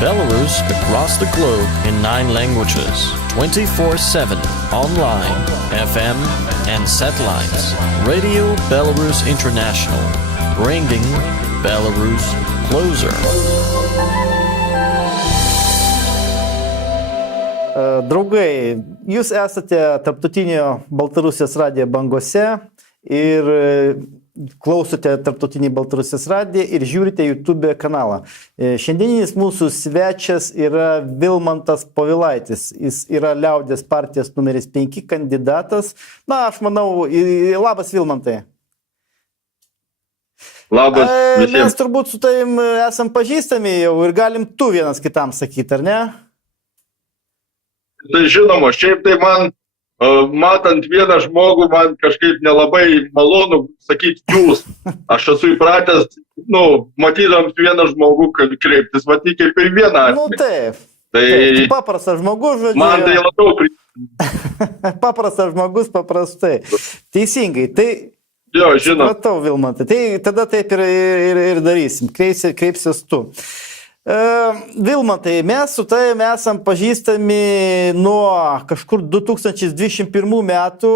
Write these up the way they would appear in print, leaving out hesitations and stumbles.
Belarus across the globe in 9 languages, 24/7, online, FM and satellites. Radio Belarus International, bringing Belarus closer. Draugai, jūs esate tarptautinio Baltarusijos radijo bangose ir klausote tarptautinį Baltarusijos radiją ir žiūrite YouTube kanalą. Šiandieninis mūsų svečias yra Vilmantas Povilaitis. Jis yra Liaudies partijos numeris 5 kandidatas. Na, aš manau, labas Vilmantai. Labas visiems. Mes turbūt su tavim esam pažįstami jau ir galim tu vienas kitam sakyti, ar ne? Tai žinoma, šiaip tai man, matant vieną žmogų, man kažkaip nelabai malonu sakyti jūs. Aš esu įpratęs, matydams vieną žmogų kreiptis, matyt, kaip ir vieną. Taip. Tai paprastas žmogus, žodžiu. Man tai labiau paprastas žmogus, paprastai. Teisingai. Tai jo, žinau. Supratau, Vilmantai. Tai tada taip ir darysim. Kreipsies tu. Vilmantai, mes su tavimi esam pažįstami nuo kažkur 2021 metų,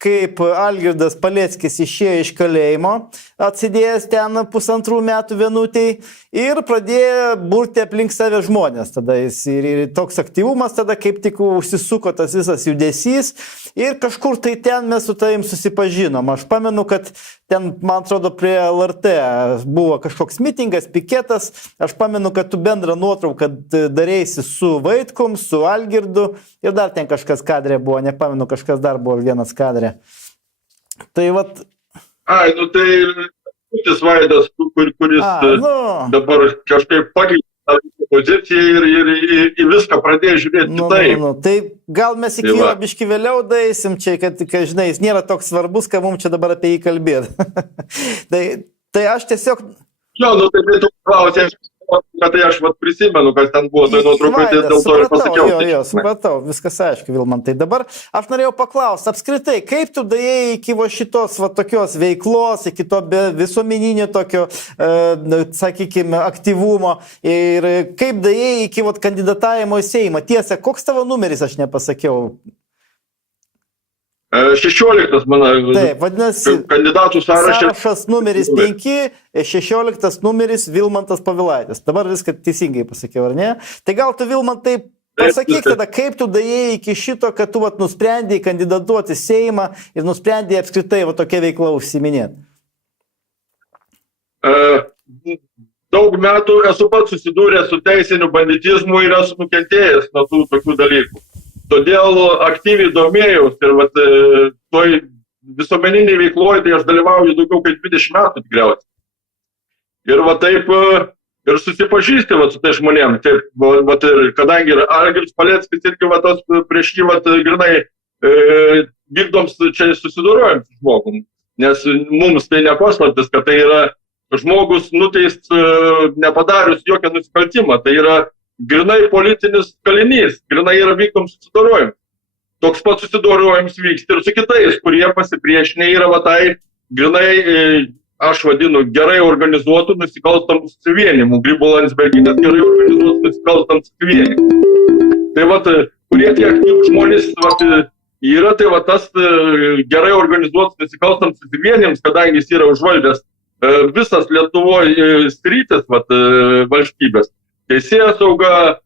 kaip Algirdas Paleckis išėjo iš kalėjimo, atsidėjęs ten 1,5 metų vienutėj ir pradėjo burti aplink save žmonės. Tada ir toks aktyvumas tada kaip tik užsisuko tas visas judesys ir kažkur tai ten mes su tavim susipažinom. Aš pamenu, kad ten, man atrodo, prie LRT buvo kažkoks mitingas, piketas. Aš pamenu, kad tu bendrą nuotrauką darėsi su Vaitkum, su Algirdu ir dar ten kažkas kadre buvo, nepamenu, kažkas dar buvo vienas kadre. Tai vat... tai Kutis Vaidas, kuris dabar kažkaip pakeitė poziciją ir viską pradėjo žiūrėti kitaip. Tai gal mes iki jo biškį vėliau daeisim čia, kad, žinai, jis nėra toks svarbus, ką mums čia dabar apie jį kalbėti. tai aš tiesiog... tai tu klausė, tai aš prisimenu, kas ten buvo, tai nuotraukai, dėl to ir pasakiau. Jo, supratau, viskas aišku, Vilmantai. Dabar aš norėjau paklausti, apskritai, kaip tu daėjai iki šitos tokios veiklos, iki to visuomeninio tokio, sakykime, aktyvumo ir kaip daėjai iki kandidatavimo į Seimą? Tiesa, koks tavo numeris, aš nepasakiau? 16, mano, taip, vadinasi, kandidatų sąrašas numeris 5, 16 numeris Vilmantas Povilaitis. Dabar viską teisingai pasakiau, ar ne? Tai gal tu, Vilmantai, pasakyk tada, kaip tu daėjai iki šito, kad tu nusprendėjai kandidatuoti Seimą ir nusprendėjai apskritai tokia veikla užsiiminėti? Daug metų esu pats susidūręs su teisiniu banditizmu ir esu nukentėjęs nuo tų tokių dalykų. Todėl aktyviai domėjausi ir toj visuomeniniai veikloje, tai aš dalyvauju daugiau kaip 20 metų tikriausiai. Ir taip ir susipažįsti su tai žmonėm. Taip, ir kadangi Algirdas Paleckis irgi prieš jį grinai vykdom čia susidorojam su žmogum. Nes mums tai nepaslaptis, kad tai yra žmogus nuteist nepadarius jokio nusikaltimą. Tai yra grinai politinis kalinys, grinai yra vykdom susidorojim. Toks pats susidorojimas vyksta ir su kitais, kurie pasipriešinę yra grinai, aš vadinu, gerai organizuotų nusikalstamų susivienimų. Grybo Landsberginės gerai organizuotų nusikalstamų susivienimų. Tai kurie tie aktyvūs žmonės yra, tai tas gerai organizuotas nusikalstamų susivienims, kadangi jis yra užvaldęs visas Lietuvoje sritis valstybės. Teisėjas sauga,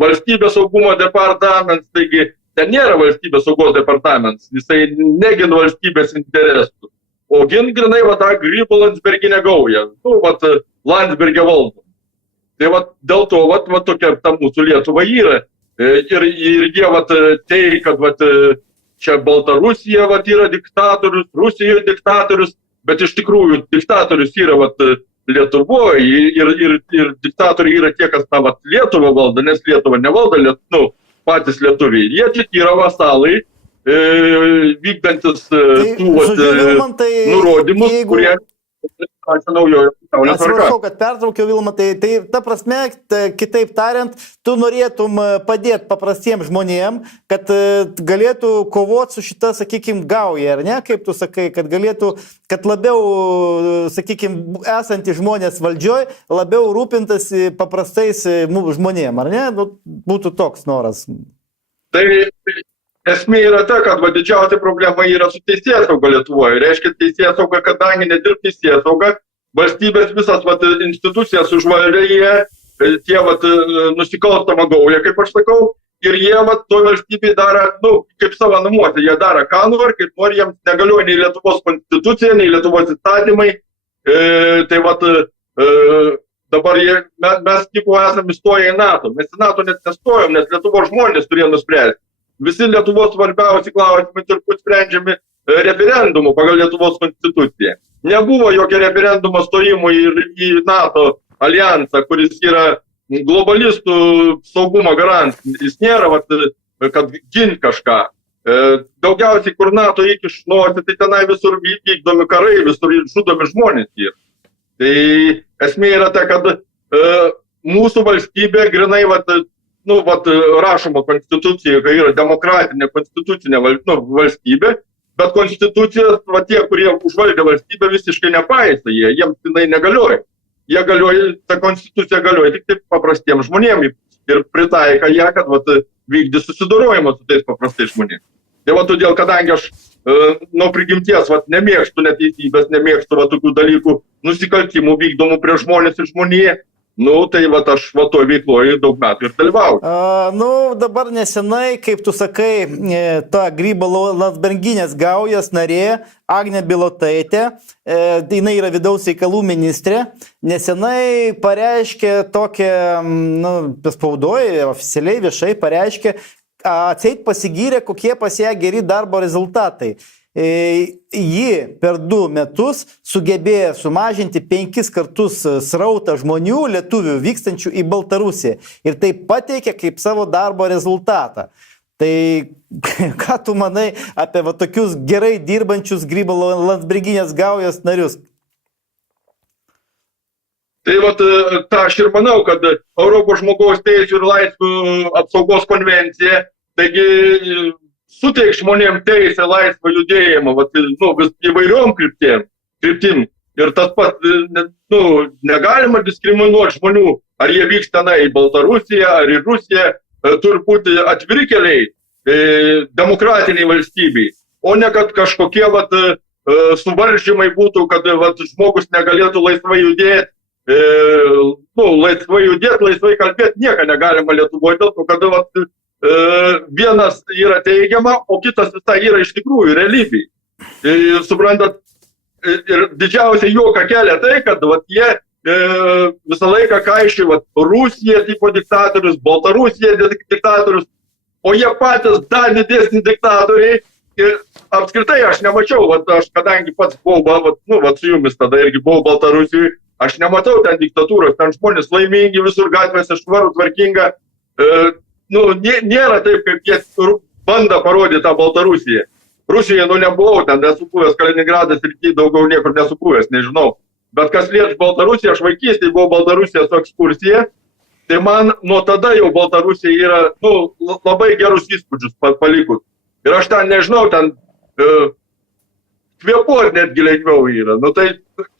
valstybės saugumo departamentas, taigi ten nėra valstybės saugos departamentas, jisai negina valstybės interesų, o gin grinai tą Grybo Landsberginę gaują, Landsbergę valdo. Tai dėl to tokia ta mūsų Lietuva yra. Ir jie teigia, kad čia Baltarusija yra diktatorius, Rusija diktatorius, bet iš tikrųjų diktatorius yra Lietuvoje ir diktatoriai yra tie, kas Lietuvą valdo, nes Lietuvą nevaldo patys lietuviai. Jie tik yra vasalai, vykdantis nurodymus, kurie pačio naujojo pasaulio Atsiprašau, tvarka. kad pertraukiau, Vilma, tai ta prasme, kitaip tariant, tu norėtum padėti paprastiems žmonėms, kad galėtų kovoti su šita, sakykime, gauja, ar ne, kaip tu sakai, kad galėtų, kad labiau, sakykime, esantys žmonės valdžioj, labiau rūpintasi paprastais žmonėms, ar ne, nu, būtų toks noras. Tai esmė yra ta, kad didžiausia problema yra su teisėsauga Lietuvoje. Reiškia, teisėsauga, kadangi nedirb teisėsauga, valstybės visas institucijas užvaldė jie, tie nusikalstama gauja, kaip aš sakau, ir jie to valstybėje daro, kaip savo namuose, jie daro ką nori, kaip nori, jiems negalioja nei Lietuvos konstitucija, nei Lietuvos įstatymai. Tai dabar mes kaip esame įstoję į NATO. Mes į NATO net nestojom, nes Lietuvos žmonės turėjo nuspręsti. Visi Lietuvos svarbiausi klausimai turbūt sprendžiami referendumu pagal Lietuvos konstituciją. Nebuvo jokio referendumo stojimo į NATO alijansą, kuris yra globalistų saugumo garantas. Jis nėra, kad gint kažką. Daugiausiai, kur NATO įkiš nosį, tai tenai visur vykdomi karai, visur žudomi žmonės yra. Tai esmė yra ta, kad mūsų valstybė grinai rašoma konstitucijoje, kai yra demokratinė konstitucinė valstybė, bet konstitucijos, tie, kurie užvaldė valstybę, visiškai nepaisė, jiems jinai negalioja. Ta konstitucija galioja tik taip paprastiems žmonėms ir pritaika ją, kad vykdys susidorojimą su tais paprastais žmonėmis. Tai todėl, kadangi aš nuo prigimties nemėgstu neteisybės, nemėgstu tokių dalykų, nusikaltimų vykdomų prieš žmonės ir žmoniją, tai aš toj veikloje daug metų ir dalyvauju. Dabar nesenai, kaip tu sakai, ta Grybo Landsberginės gaujos narė, Agnė Bilotaitė, jinai yra vidaus reikalų ministrė, nesenai pareiškė tokią, spaudoje, oficialiai viešai pareiškė, atseit pasigyrė, kokie pas ją geri darbo rezultatai. Ji per 2 metus sugebėjo sumažinti 5 kartus srautą žmonių, lietuvių vykstančių į Baltarusiją. Ir tai pateikė kaip savo darbo rezultatą. Tai ką tu manai apie tokius gerai dirbančius Grybo Landsberginės gaujos narius? Tai tą aš ir manau, kad Europos žmogaus teisių ir laisvių apsaugos konvencija, taigi suteik žmonėms teisę laisvą judėjimą, įvairiom kryptim. Ir tas pats, negalima diskriminuoti žmonių, ar jie vyksta į Baltarusiją, ar į Rusiją, turi būti atviri keliai demokratiniai valstybei, o ne kad kažkokie suvaržymai būtų, kad žmogus negalėtų laisvai judėti, laisvai kalbėti, nieko negalima Lietuvoje, dėl to, kad vienas yra teigiama, o kitas visai yra iš tikrųjų realybėj. Ir suprantat, ir didžiausia juoka kelia tai, kad jie visą laiką kaišė Rusija tipo diktatorius, Baltarusija diktatorius, o jie patys dar didesni diktatoriai. Ir apskritai aš nemačiau, aš kadangi pats buvau, su jumis tada irgi buvau Baltarusijoje, aš nematau ten diktatūros, ten žmonės laimingi, visur gatvėse švarų, tvarkinga. Nėra taip, kaip jie bando parodyti tą Baltarusiją. Rusijoje nebuvau, ten nesu buvęs, Kaliningradas ir daugiau niekur nesu buvęs, nežinau. Bet kas liečia Baltarusiją, aš vaikystėje buvau Baltarusija su ekskursija, tai man nuo tada jau Baltarusija yra labai gerus įspūdžius palikus. Ir aš ten nežinau, ten kvėpuoti netgi lengviau yra. Tai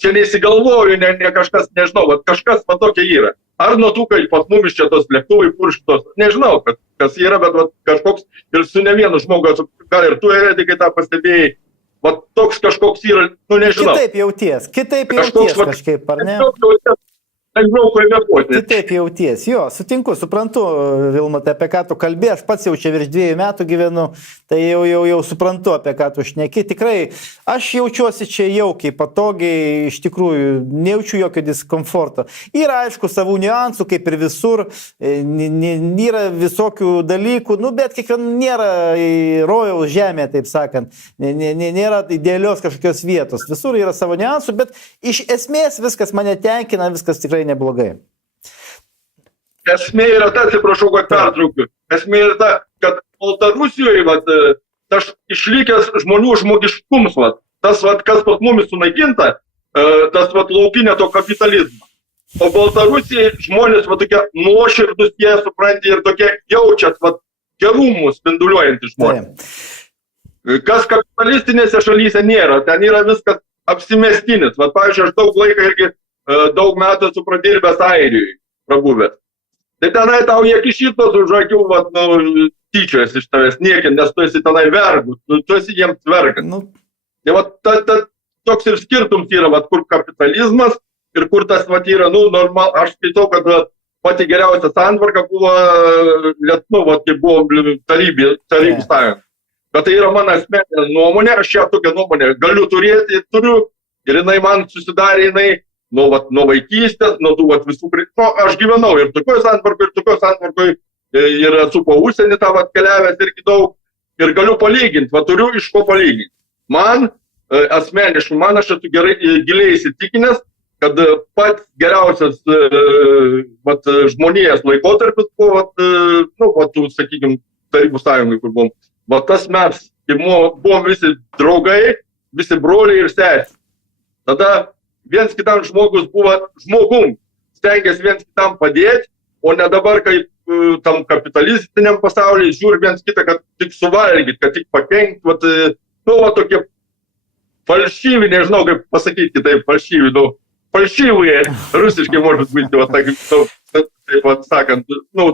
čia neįsigalvoju, ne kažkas, nežinau, kažkas tokia yra. Ar nuo tų, kai pas mumis čia tos lėktuvai purštos, nežinau, kas yra, bet kažkoks ir su ne vienu žmogus, gal ir tu, Edikai, tą pastebėjai, toks kažkoks yra, nežinau. Kitaip jauties kažkaip, ar ne? Lengviau kvėpuoti. Kitaip jauties, jo, sutinku, suprantu, Vilma, apie ką tu kalbė, aš pats jau čia virš 2 metų gyvenu, tai jau suprantu, apie ką tu šneki. Tikrai, aš jaučiuosi čia jaukiai, patogiai, iš tikrųjų, nejaučiu jokio diskomforto. Yra, aišku, savų niuansų, kaip ir visur, yra visokių dalykų, bet kiekvien nėra rojaus žemė, taip sakant, nėra idealios kažkokios vietos. Visur yra savo niuansų, bet iš esmės viskas mane tenkina, viskas tikrai neblogai. Esmė yra ta, atsiprašau, kad pertraukiu. Esmė yra ta, kad Baltarusijoje tas išlikęs žmonių žmogiškums, tas, kas pas mumis sunaikinta, tas vat laukinė to kapitalizmą. O Baltarusijai žmonės vat tokie nuoširdus, jie supranti ir tokie jaučiat vat gerumų spinduliuojantys žmonės. Kas kapitalistinėse šalyse nėra, ten yra viskas apsimestinis. Vat, pavyzdžiui, aš daug laiką irgi daug metų esu pradirbęs Airijoje, prabuvęs. Tai tenai tau jie kišytos už akių, vat, nu, tyčiojasi iš tavęs niekint, nes tu esi tenai vergus, tu esi jiems vergas. Tai vat, toks ir skirtums yra, vat, kur kapitalizmas ir kur tas vat, yra, nu, normal, aš skaitau, kad vat, pati geriausia santvarka buvo, vat, kai buvo tarybų sąjunga. Bet tai yra mano asmeninė nuomonė, aš ją tokią nuomonę galiu turėti, turiu, ir jinai man susidarė, jinai nuo vaikystės, nuo tų vat, visų, aš gyvenau ir tokioje santvarkoje, ir esu po užsienį tą vat, keliavęs irgi daug, ir galiu palyginti, vat, turiu iš ko palyginti. Man, asmeniškai, aš esu giliai įsitikinęs, kad pats geriausias vat, žmonijos laikotarpis buvo, vat, sakykime, tarybų sąjungai, kur buvom. Va tas mes, kai buvom visi draugai, visi broliai ir sesės. Tada viens kitam žmogus buvo žmogum, stengiasi viens kitam padėti, o ne dabar, kaip tam kapitalistiniam pasaulyje žiūri viens kitą, kad tik suvalgyti, kad tik pakenkti. Va tokie falšyvi, nežinau kaip pasakyti kitaip, falšyvai, rusiškai может быть, va taip sakant,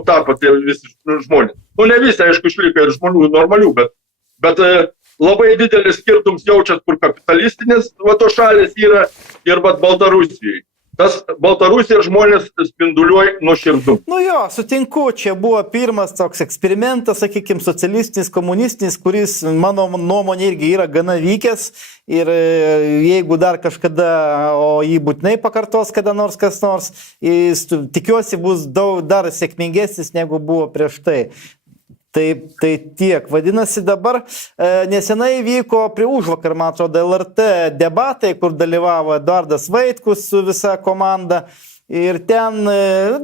tapo tie visi žmonės. Ne visi, aišku, išliko ir žmonių normalių, bet labai didelis skirtums jaučias, kur kapitalistinis va to šalis yra ir va Baltarusijoje. Tas Baltarusija žmonės spinduliuoja nuoširdumą. Nu jo, sutinku, čia buvo pirmas toks eksperimentas, sakykime, socialistinis, komunistinis, kuris, mano nuomonė, irgi yra gana vykęs ir jeigu dar kažkada, o jį būtinai pakartos kada nors kas nors, jis, tikiuosi, bus dar sėkmingesnis, negu buvo prieš tai. Tai tiek. Vadinasi, dabar nesenai vyko prie užvakar, man atrodo, LRT debatai, kur dalyvavo Eduardas Vaitkus su visa komanda. Ir ten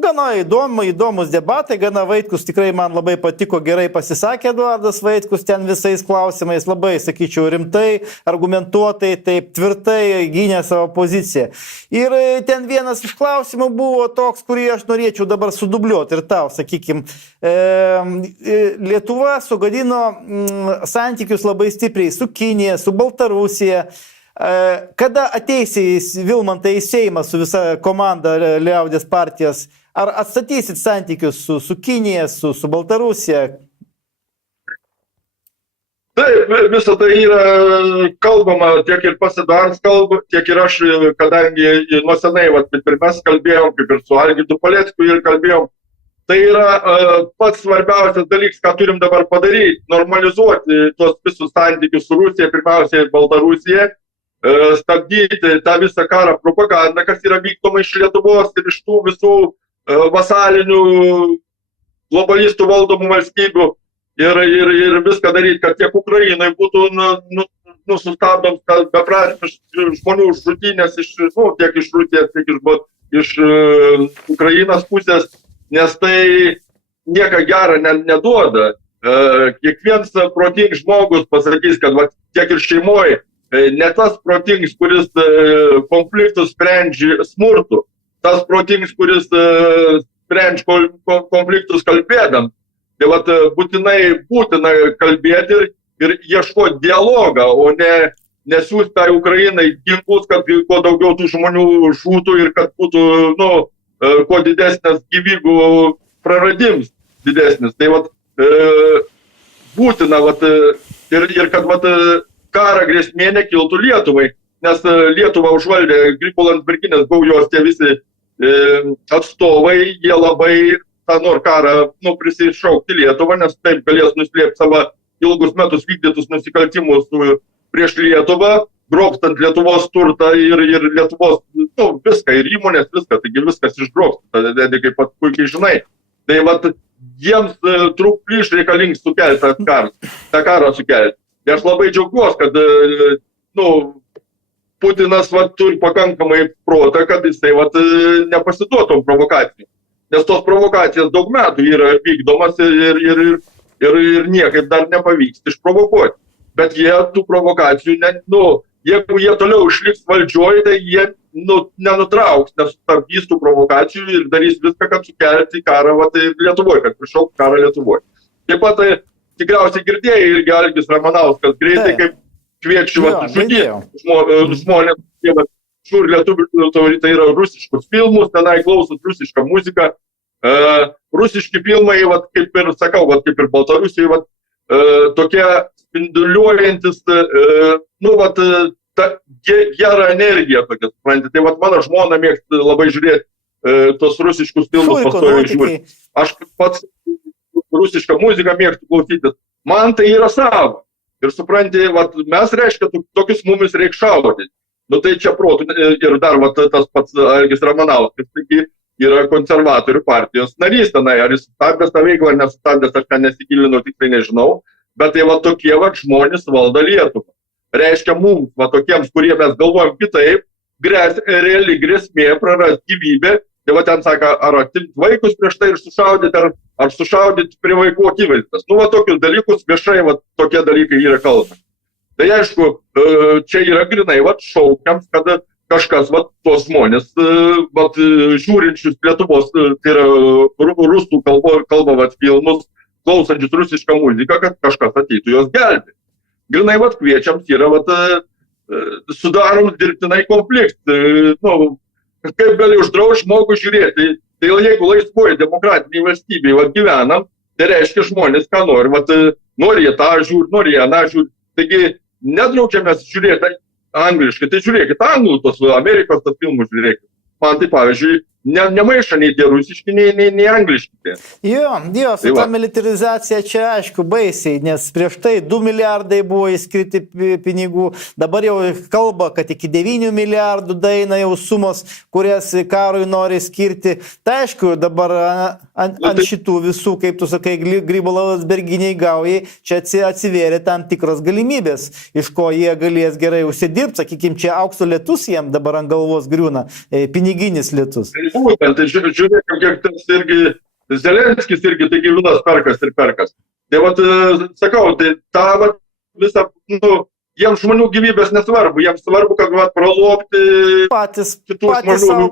gana įdomus debatai, gana Vaitkus tikrai man labai patiko, gerai pasisakė Eduardas Vaitkus ten visais klausimais, labai, sakyčiau, rimtai, argumentuotai, taip tvirtai gynė savo poziciją. Ir ten vienas iš klausimų buvo toks, kurį aš norėčiau dabar sudubliuoti ir tau, sakykime, Lietuva sugadino santykius labai stipriai su Kinija, su Baltarusija. Kada ateisi Vilmantai į Seimą su visa komanda Liaudės partijos, ar atstatysit santykius su Kinija, su Baltarusija? Taip, visą tai yra kalbama, tiek ir Eduardas kalba, tiek ir aš, kadangi nuo senai, ir mes kalbėjom, kaip ir su Algirdu Paleckiu ir kalbėjom, tai yra pats svarbiausias dalykas, ką turim dabar padaryti, normalizuoti tuos visus santykius su Rusija, pirmiausiai ir Baltarusija, stabdyti tą visą karą propagandą, kas yra vykdoma iš Lietuvos ir iš tų visų vasalinių globalistų valdomų valstybių ir viską daryti, kad tiek Ukrainai būtų sustabdoms beprasmiškų žmonių žudynės tiek iš Rusijos, tiek iš Ukrainos pusės, nes tai nieko gero neduoda. Kiekvienas protingas žmogus pasakys, kad tiek ir šeimoje ne tas protingas, kuris konfliktus sprendžia smurtu, tas protingas, kuris sprendžia konfliktus kalbėdam. Tai būtina kalbėti ir ieškoti dialogą, o ne nesiųsti tai Ukrainai ginklus, kad kuo daugiau tų žmonių žūtų ir kad būtų kuo didesnis gyvybių praradims didesnis. Tai būtina ir kad karo grėsmė nekiltų Lietuvai, nes Lietuvą užvaldė Grigolo Landsbergines gaujos tie visi atstovai, jie labai tą karą prisišaukti Lietuvą, nes taip galės nuslėpti savo ilgus metus vykdytus nusikaltimus prieš Lietuvą, grobstant Lietuvos turtą ir Lietuvos, viską, ir įmonės, viską, taigi viskas išgrobsta, kaip pat puikiai žinai. Tai jiems trūkplyš reikalingi sukelti tą karą sukelti. Aš labai džiaugiuosi, kad Putinas turi pakankamai protą, kad jisai nepasiduotų provokacijų. Nes tos provokacijos daug metų yra vykdomas ir niekaip dar nepavyks išprovokuoti. Bet jie tų provokacijų jeigu jie toliau išliks valdžioje, tai jie nenutrauks, nesustabdys tų provokacijų ir darys viską, kad sukelti karą Lietuvoje, kad prišauktų karą Lietuvoje. Taip pat tai tikriausiai girdėjai irgi Algis Ramanauskas greitai kaip kviečiu žudyti žmonės, žiūri lietuvių, tai yra rusiškus filmus, tenai klausos rusišką muziką. Rusiški filmai, kaip ir sakau, kaip ir Baltarusijoje, tokie spinduliuojantis, ta gera energija tokia, suprantate. Tai mano žmona mėgsta labai žiūrėti tos rusiškus filmus, pastoviai žiūri. Aš pats rusišką muziką mėgstu klausytis. Man tai yra savo. Ir suprantate, mes reiškia, tokius mumis reikia šaudyti. Tai čia protų. Ir dar tas pats Algis Ramanauskas, taigi yra konservatorių partijos narys tenai. Ar jis sustabdęs tą veiklą, ar nesustabdęs, aš ten nesigilinu, tikrai nežinau. Bet tai tokie žmonės valdo Lietuvą. Reiškia mums, tokiems, kurie mes galvojam kitaip, reali grėsmė prarasti gyvybę. Tai ten sako, ar atimti vaikus prieš tai ir sušaudyti, ar sušaudyti prie vaikų akivaizdas. Tokius dalykus viešai, tokie dalykai yra kalbami. Tai aišku, čia yra grinai šaukiams, kad kažkas tos žmonės, žiūrinčius Lietuvos, tai yra rusų kalba filmus, klausančius rusišką muziką, kad kažkas ateitų jos gelbėti. Grinai kviečiams yra sudaroms dirbtinai konfliktą. Kaip gali uždrausti žmogų žiūrėti. Tai jeigu laisvoje demokratinėje valstybėje gyvenam, tai reiškia žmonės, ką nori. Nori jie tą žiūri, nori jie aną žiūri. Taigi nedraučiamės žiūrėti angliškai. Tai žiūrėkit anglų, tos Amerikos tos filmus žiūrėkit. Man tai, pavyzdžiui, nemaiša nei tie rusiški, nei angliški. Jo, su ta militarizacija čia, aišku, baisiai, nes prieš tai 2 milijardai buvo įskirti pinigų, dabar jau kalba, kad iki 9 milijardų daina jau sumos, kurias karui nori skirti. Tai aišku, dabar ant šitų visų, kaip tu sakai, Grybo Landsberginiai gaujai, čia atsivėrė tam tikros galimybės, iš ko jie galės gerai užsidirbti, sakykime, čia aukso lietus jiem dabar ant galvos griūna, piniginis lietus. Būtent, tai žiūrėkime, kiek tas irgi, Zelenskis irgi, taigi vienas perkas. Tai sakau, tai tą visą, jiems žmonių gyvybės nesvarbu, jiems svarbu, kad pralopti patys kitų žmonių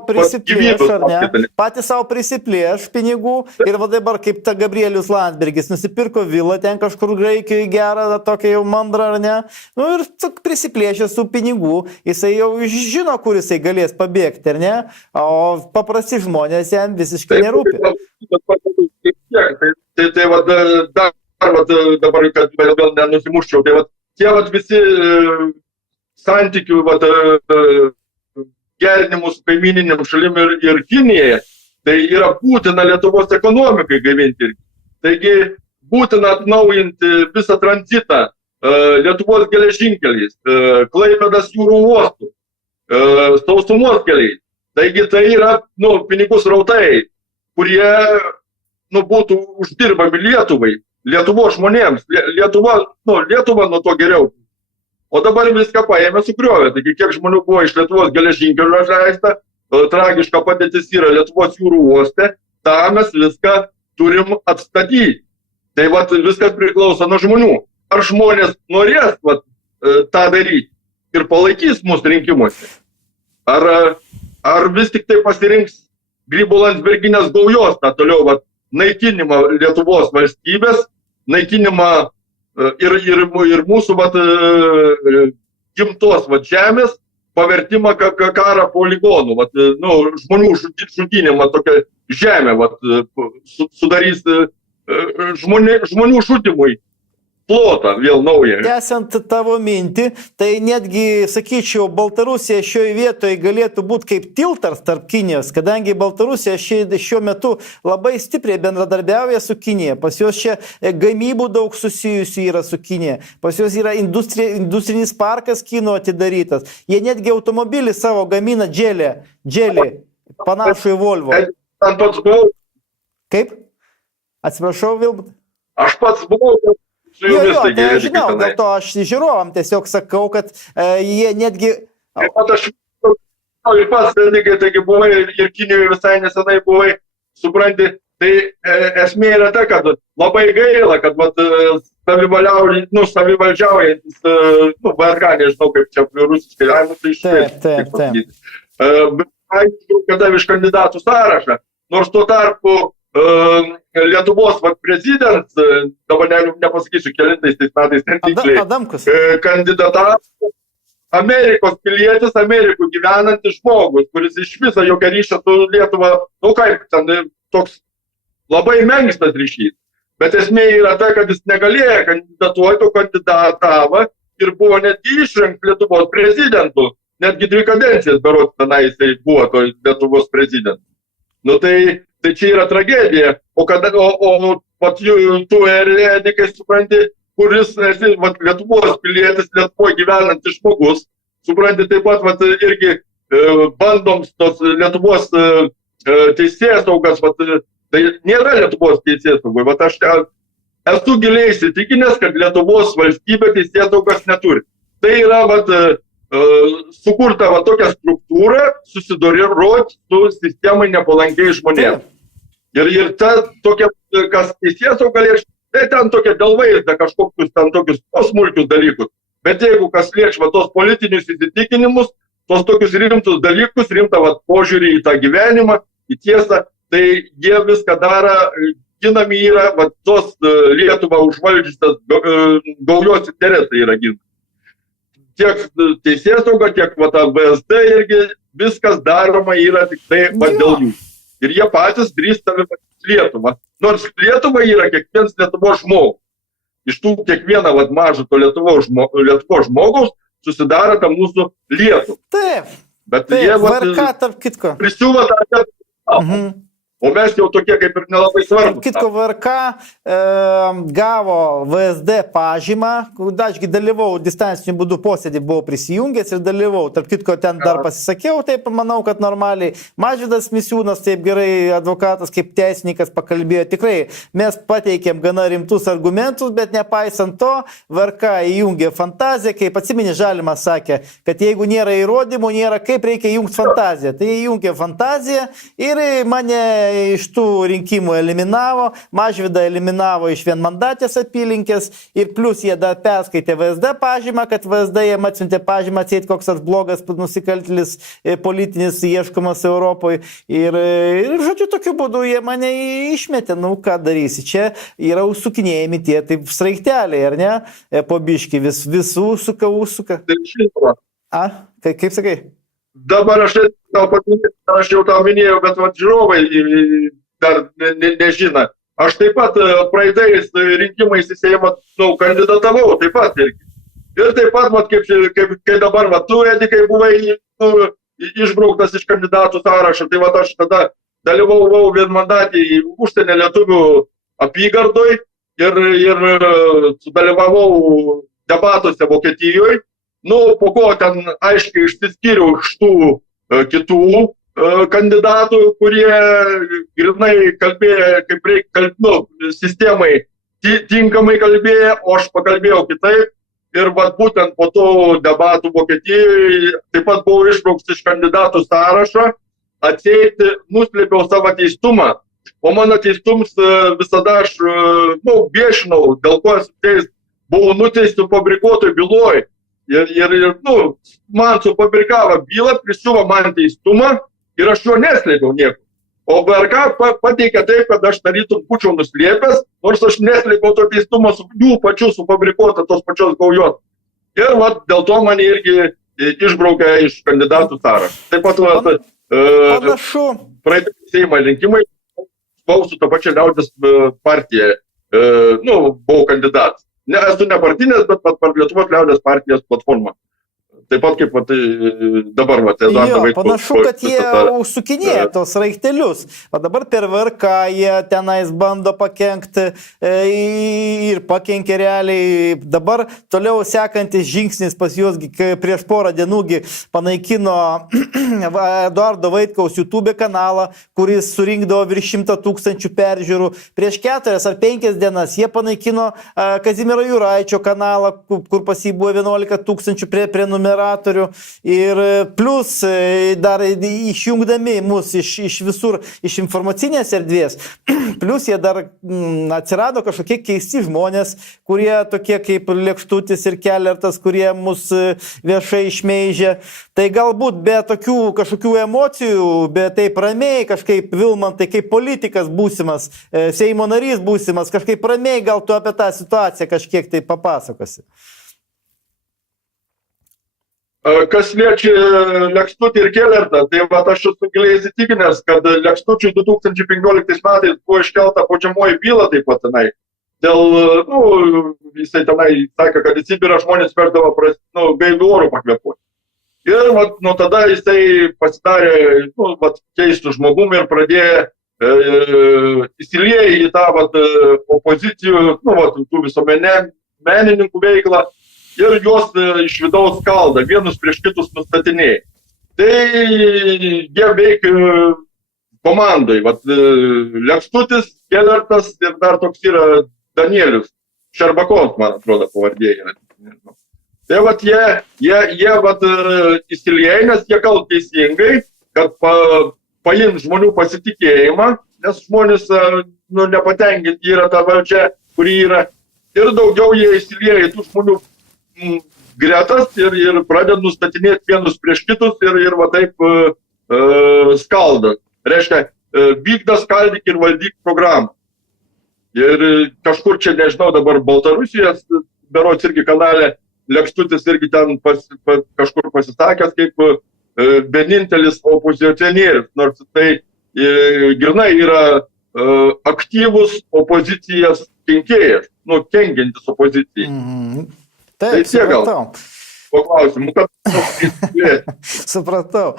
gyvybės. Patys savo prisiplėš pinigų ir dabar kaip ta Gabrielius Landsbergis nusipirko vilą ten kažkur Graikijoje gerą, tokia jau mandra, ar ne? Ir prisiplėšė su pinigų, jisai jau žino, kur jisai galės pabėgti, ar ne? O paprasti žmonės jam visiškai nerūpi. Tai dabar, kad vėl nenusimuščiau, tai tie visi santykių gerinimų su kaimininėm šalim ir Kinija, tai yra būtina Lietuvos ekonomikai gaivinti. Taigi būtina atnaujinti visą tranzitą Lietuvos geležinkeliais, Klaipėdos jūrų uostų, sausumos keliais. Taigi tai yra pinigų srautai, kurie būtų uždirbami Lietuvai. Lietuvos žmonėms, Lietuva nuo to geriau. O dabar viską paėmė sugriovė. Taigi kiek žmonių buvo iš Lietuvos geležinkelio atleista, tragiška padėtis yra Lietuvos jūrų uoste, tą mes viską turim atstatyti. Tai viskas priklauso nuo žmonių. Ar žmonės norės tą daryti ir palaikys mūsų rinkimuose? Ar vis tik tai pasirinks Grybo Landsberginės gaujos tą toliau naikinimą Lietuvos valstybės, naikinimą ir mūsų gimtos žemės, pavertimą karą poligonų, žmonių žudinimą tokią žemę sudarys žmonių žudimui plotą vėl naują. Tęsiant tavo mintį, tai netgi, sakyčiau, Baltarusija šioje vietoje galėtų būti kaip tiltas tarp Kinijos, kadangi Baltarusija šiuo metu labai stipriai bendradarbiauja su Kinija. Pas juos čia gamybų daug susijusių yra su Kinija. Pas juos yra industrinis parkas Kinų atidarytas. Jie netgi automobilį savo gamina Dželį, panašų į Volvo. Kaip? Atsiprašau, Vilbut. Aš pats buvau. Jo, tai aš žinau, dėl to aš žiūrovam tiesiog sakau, kad jie netgi... Aš ir pats dalykai, taigi buvai ir Kinijoje visai nesenai buvai, supranti, Tai esmė yra ta, kad labai gaila, kad savivaldžiaujantis, VRK, nežinau kaip čia rusiškai, tai iškai. Bet aišku, kada iš kandidatų sąrašą, nors tuo tarpu Lietuvos prezidentas, dabar nepasakysiu kelintais metais, netiksliai, kandidatavo Amerikos pilietis, Amerikų gyvenantis žmogus, kuris iš viso jokio ryšio su Lietuva, kaip ten toks labai menkštas ryšys. Bet esmė yra ta, kad jis negalėjo kandidatuoti, o kandidatavo ir buvo netgi išrinktas Lietuvos prezidentu. Netgi 2 kadencijas berods tenai jisai buvo to Lietuvos prezidentu. Tai čia yra tragedija. O tu eredikai supranti, kuris esi Lietuvos pilietis, Lietuvoje gyvenantis žmogus, supranti taip pat irgi bandoms tos Lietuvos teisėsaugas, tai nėra Lietuvos teisėsaugai. Aš esu giliai įsitikinęs, kad Lietuvos valstybė teisėsaugas neturi. Tai yra sukurta tokia struktūra, susidoroti su sistemai nepalankiai žmonėms. Ir ta tokia, kas teisėsauga liečia, tai ten tokia dėl vaizdą kažkokius ten tokius smulkius dalykus. Bet jeigu kas liečia tos politinius įsitikinimus, tos tokius rimtus dalykus, rimtą požiūrį į tą gyvenimą, į tiesą, tai jie viską daro, ginami yra, tos Lietuvą užvaldžiusios gaujos interesai yra ginami. Tiek teisėsauga, tiek VSD irgi viskas daroma yra tik tai dėl jų. Ir jie patys drįsta Lietuvą. Nors Lietuva yra kiekvienas Lietuvos žmogus. Iš tų kiekvieno mažo Lietuvos žmogaus susidaro tą mūsų Lietuvą. Taip. Bet taip, jie VRK, tarp kitko. Prisiūva tą Lietuvą. O mes jau tokie kaip ir nelabai svarbus. Kitko VRK gavo VSD pažymą, ašgi dalyvau distanciniu būdu posėdį, buvau prisijungęs ir dalyvau. Tarp kitko ten dar pasisakiau, taip manau, kad normaliai. Mažvydas Misiūnas, taip gerai advokatas, kaip teisininkas pakalbėjo. Tikrai mes pateikėm gana rimtus argumentus, bet nepaisant to, VRK įjungė fantaziją, kaip atsimeni Žalimas sakė, kad jeigu nėra įrodymų, nėra kaip reikia įjungti fantaziją. Tai įjungė fantaziją ir mane iš tų rinkimų eliminavo, Mažvydą eliminavo iš vienmandatės apylinkės ir plus jie dar perskaitė VSD pažymą, kad VSD jiem atsiuntė pažymą, atseit koks tas blogas nusikaltėlis politinis ieškomas Europoje ir žodžiu, tokiu būdu jie mane išmetė, ką darysi, čia yra užsukinėjami tie taip sraigteliai, ar ne, po biškį vis užsuka. Kaip sakai? Dabar aš jau tau minėjau, bet žiūrovai dar nežino. Aš taip pat praeitais rinkimais į Seimą kandidatavau, taip pat irgi. Ir taip pat, kai dabar tu, Edikai, buvai išbrauktas iš kandidatų sąrašo, tai aš tada dalyvavau vienmandatį į užsienio lietuvių apygardoj ir sudalyvavau debatuose Vokietijoje. Po ko ten aiškiai išsiskyriau iš tų kitų kandidatų, kurie grinai kalbėjo, kaip reikia, sistemai tinkamai kalbėjo, o aš pakalbėjau kitaip. Ir būtent po tų debatų Vokietijoje taip pat buvau išbrauktas iš kandidatų sąrašo, atseit nuslėpiau savo teistumą. O mano teistums visada aš viešinau, dėl ko esu buvau nuteistų fabrikuotojų byloj. Ir man sufabrikavo bylą, prisiuvo man teistumą ir aš jo neslėpiau nieko. O VRK pateikė taip, kad aš tarytum būčiau nuslėpęs, nors aš neslėpiau to teistumo su jų pačių sufabrikuota tos pačios gaujos. Ir dėl to mane irgi išbraukė iš kandidatų sąrašo. Taip pat praeitą Seimo rinkimai buvau su to pačia Liaudės partija, buvau kandidatas. Esu nepartinės, bet Lietuvos Liaudės partijos platforma. Taip pat kaip dabar Eduardo Vaitkaus. Panašu, kad jie užsukinėja tos raiktelius. O dabar per VRK jie tenais bando pakenkti ir pakenkė realiai. Dabar toliau sekantis žingsnis pas juos prieš porą dienų panaikino Eduardo Vaitkaus YouTube kanalą, kuris surinkdavo virš 100 000 peržiūrų. Prieš 4 ar 5 dienas jie panaikino Kazimiero Juraičio kanalą, kur pas jį buvo 11 000 prenumerantų. moderatorių ir plus dar išjungdami mus iš visur, iš informacinės erdvės, plus jie dar atsirado kažkokie keisti žmonės, kurie tokie kaip Lėkštutis ir Kelertas, kurie mus viešai išmeižė. Tai galbūt be tokių kažkokių emocijų, be taip ramiai, kažkaip Vilmantai, kaip politikas būsimas, Seimo narys būsimas, kažkaip ramiai gal tu apie tą situaciją kažkiek tai papasakosi. Kas liečia Lėkštutį ir Kelertą, tai aš esu giliai įsitikinęs, kad Lėkštučiui 2015 metais buvo iškelta baudžiamoji byla taip pat tenai. Dėl, jisai tenai sakė, kad į Sibirą žmonės veždavo gaivių orų pakvėpuoti. Ir nuo tada jisai pasidarė keistų žmogum ir pradėjo įsilieja į tą opozicijų, tų visuomenininkų veiklą ir juos iš vidaus skalda, vienus prieš kitus nustatinėja. Tai jie veikia komandai, Lėkštutis, Kelertas ir dar toks yra Danielius Šerbakovas, man atrodo, pavardė yra. Tai jie įsilieja, nes jie kalba teisingai, kad paims žmonių pasitikėjimą, nes žmonės nepatenkinti yra ta valdžia, kuri yra. Ir daugiau jie įsilieja į tų žmonių gretas ir pradeda nustatinėti vienus prieš kitus ir taip skalda. Reiškia, vykda skaldyk ir valdyk programą. Ir kažkur čia, nežinau, dabar Baltarusijos, berods irgi kanale, Lėkštutis irgi ten kažkur pasisakęs kaip vienintelis opozicionierius, nors tai grynai yra aktyvus opozicijos kenkėjas, kenkiantis opozicijai. Taip, tai supratau. Po klausimų, kad supratau.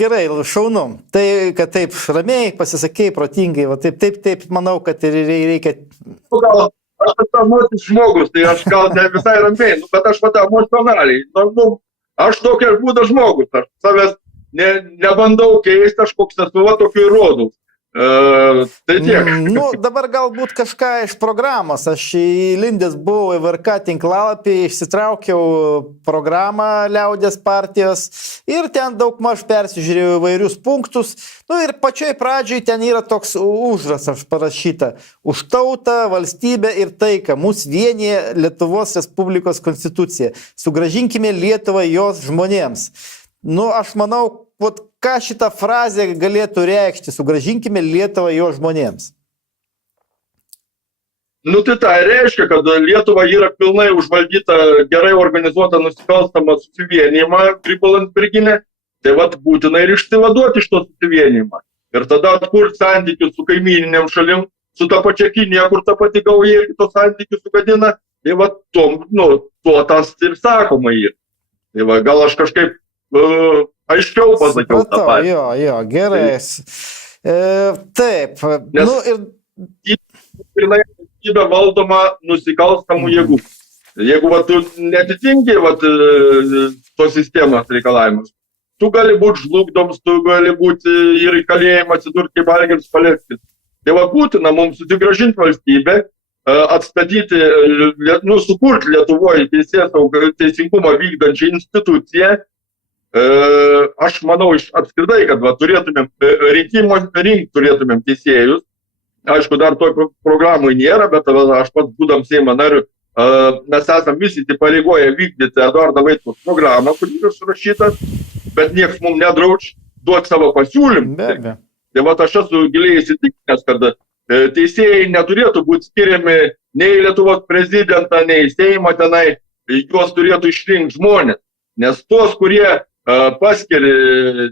Gerai, šaunu. Tai, kad taip ramiai pasisakei, protingai, taip, manau, kad ir reikia... Gal aš emocijus žmogus, tai aš gal ne visai ramiai, bet aš emocionaliai. Aš tokia ir būda žmogus, aš savęs nebandau keisti, aš koks esu, tokiu įrodau. Tai tiek. Dabar galbūt kažką iš programos. Aš įlindęs buvau į VRK tinklalapį, išsitraukiau programą Liaudies partijos ir ten daugmaž persižiūrėjau įvairius punktus. Ir pačioj pradžioj ten yra toks užrašas parašyta: už tautą, valstybę ir taiką mus vienija Lietuvos Respublikos konstitucija. Sugrąžinkime Lietuvą jos žmonėms. Aš manau, ką šitą frazę galėtų reikšti, sugrąžinkime Lietuvą jo žmonėms. Tai reiškia, kad Lietuva yra pilnai užvaldyta, gerai organizuota nusikalstamą susivienijimą Krypo-Landsbergine, tai būtina ir išsivaduoti iš to susivienijimą. Ir tada atkurti santykius su kaimyniniam šalim, su ta pačia Kinija, kur ta pati gauja ir kitos santykius sugadina, tai tuo tas ir sakoma yra. Tai gal aš kažkaip aiškiau pasakiau tą patį. Jo, gerai. Taip. Ir valstybė valdoma nusikalstamų jėgų. Jeigu tu netitinki tos sistemos reikalavimus, tu gali būti žlugdoms, tu gali būti ir į kalėjimą atsidurti kaip Algirdas Paleckis. Tai būtina mums susigrąžinti valstybę, atstatyti, sukurti Lietuvoje teisingumą vykdančią instituciją. Aš manau apskritai, kad turėtumėm turėtumėm teisėjus. Aišku, dar toj programai nėra, bet aš pats būdam Seimo nariu, mes esam visi įpareigoję vykdyti Eduardo Vaitkaus programą, kuri yra surašyta, bet niekas mums nedraudž duoti savo pasiūlymą. Tai aš esu giliai įsitikinęs, kad teisėjai neturėtų būti skiriami nei Lietuvos prezidentą, nei Seimo tenai, juos turėtų išrinkti žmonės. Nes tos, kurie paskiria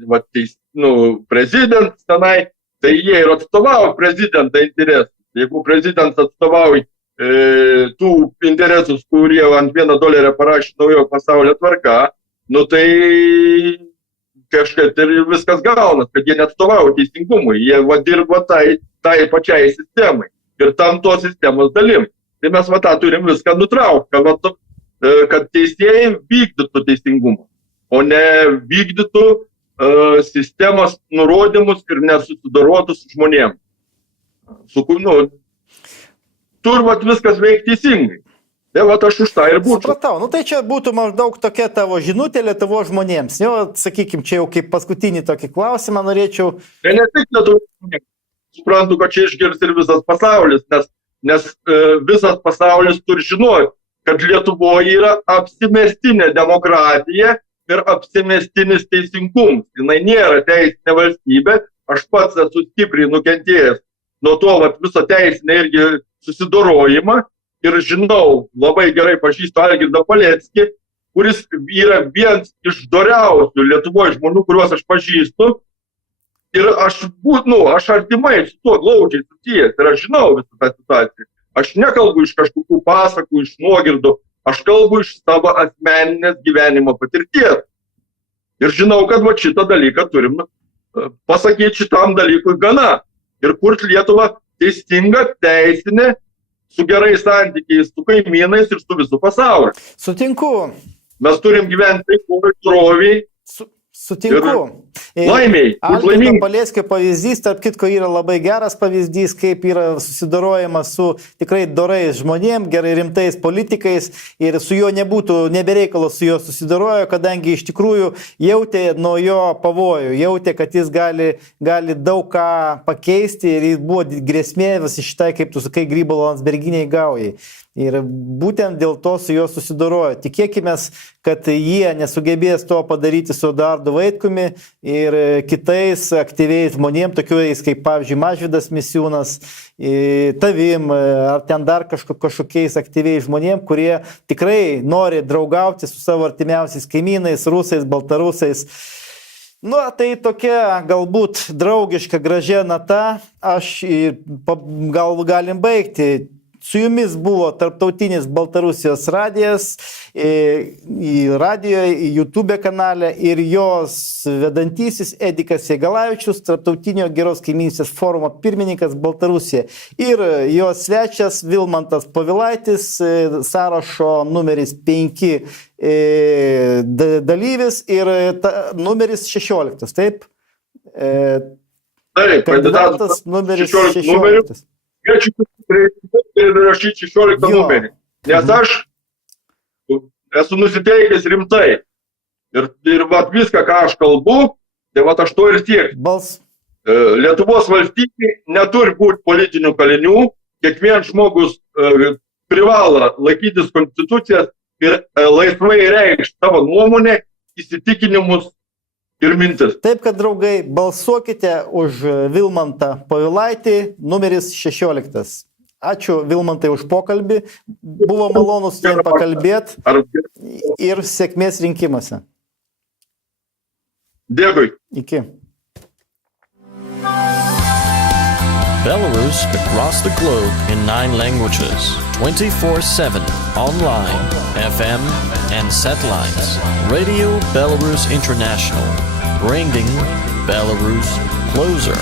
prezidentas tenai, tai jie ir atstovauja prezidentą interesus. Jeigu prezidentas atstovauja tų interesus, kurie ant $1 parašė naujo pasaulio tvarka, tai kažkaip ir viskas gaunas, kad jie neatstovauja teisingumui, jie dirba tai pačiai sistemai ir tam tos sistemos dalim. Tai mes tą turim viską nutraukti, kad teisėjai vykdytų teisingumą, o ne vykdytų sistemos nurodymus ir nesusidorotų su žmonėm. Tur viskas veikti teisingai. Tai va aš už tą ir būčiau. Supratau, nu tai čia būtų maždaug tokia tavo žinutė Lietuvos žmonėms. Jo, sakykime, čia jau kaip paskutinį tokį klausimą norėčiau. Tai ne tik Lietuvos žmonėms. Suprantu, kad čia išgirs ir visas pasaulis, nes visas pasaulis turi žinoti, kad Lietuvoje yra apsimestinė demokratija ir apsimestinis teisingumas. Jinai nėra teisinė valstybė, aš pats esu stipriai nukentėjęs nuo to viso teisinę irgi susidorojimą. Ir žinau, labai gerai pažįstu Algirdą Paleckį, kuris yra vienas iš doriausių Lietuvoje žmonių, kuriuos aš pažįstu. Ir aš artimai su tuo glaudžiai susijęs ir aš žinau visą tą situaciją. Aš nekalbu iš kažkokių pasakų, iš nuogirdų, aš kalbu iš savo asmeninės gyvenimo patirties. Ir žinau, kad šitą dalyką turim pasakyti šitam dalykui gana. Ir kurti Lietuvą teisingą, teisinę, su gerais santykiais, su kaimynais ir su visų pasauliu. Sutinku. Mes turim gyventi troviai. Sutinku. Laimiai. Algirdo Paleckio pavyzdys, tarp kitko, yra labai geras pavyzdys, kaip yra susidorojama su tikrai dorais žmonėm, gerai rimtais politikais ir su juo nebūtų, nebereikalo su juo susidorojo, kadangi iš tikrųjų jautė nuo jo pavojų, jautė, kad jis gali daug ką pakeisti ir jis buvo grėsmė visi šitai, kaip tu sakai, Grybo Landsberginiai gaujai. Ir būtent dėl to su juo susidorojo. Tikėkime, kad jie nesugebės to padaryti su Eduardu Vaitkumi ir kitais aktyviais žmonėm, tokiais kaip, pavyzdžiui, Mažvydas Misiūnas, tavim, ar ten dar kažkokiais aktyviais žmonėm, kurie tikrai nori draugauti su savo artimiausiais kaimynais, rusais, baltarusais. Nu, tai tokia galbūt draugiška, gražia nata, galim baigti. Su jumis buvo Tarptautinis Baltarusijos radijas, radijo, YouTube kanale ir jos vedantysis Edikas Jegalavičius, Tarptautinio geros kaimynystės forumo pirmininkas Baltarusija. Ir jos svečias Vilmantas Povilaitis, sąrašo numeris 5 dalyvis ir numeris 16, taip? Taip, kandidatas numeris 16. Kviečiu rašyti 16 numerį, nes aš esu nusiteikęs rimtai. Ir viską, ką aš kalbu, tai aš to ir siekiu. Lietuvos valstybė neturi būti politinių kalinių, kiekvienas žmogus privalo laikytis konstitucijos ir laisvai reikšti savo nuomonę, įsitikinimus ir mintis. Taip, kad draugai, balsuokite už Vilmantą Povilaitį, numeris 16. Ačiū Vilmantai už pokalbį, buvo malonu su tavim pakalbėti ir sėkmės rinkimuose. Dėkui. Iki. Belarus across the globe in 9 languages, 24/7, online, FM and satellites. Radio Belarus International, bringing Belarus closer.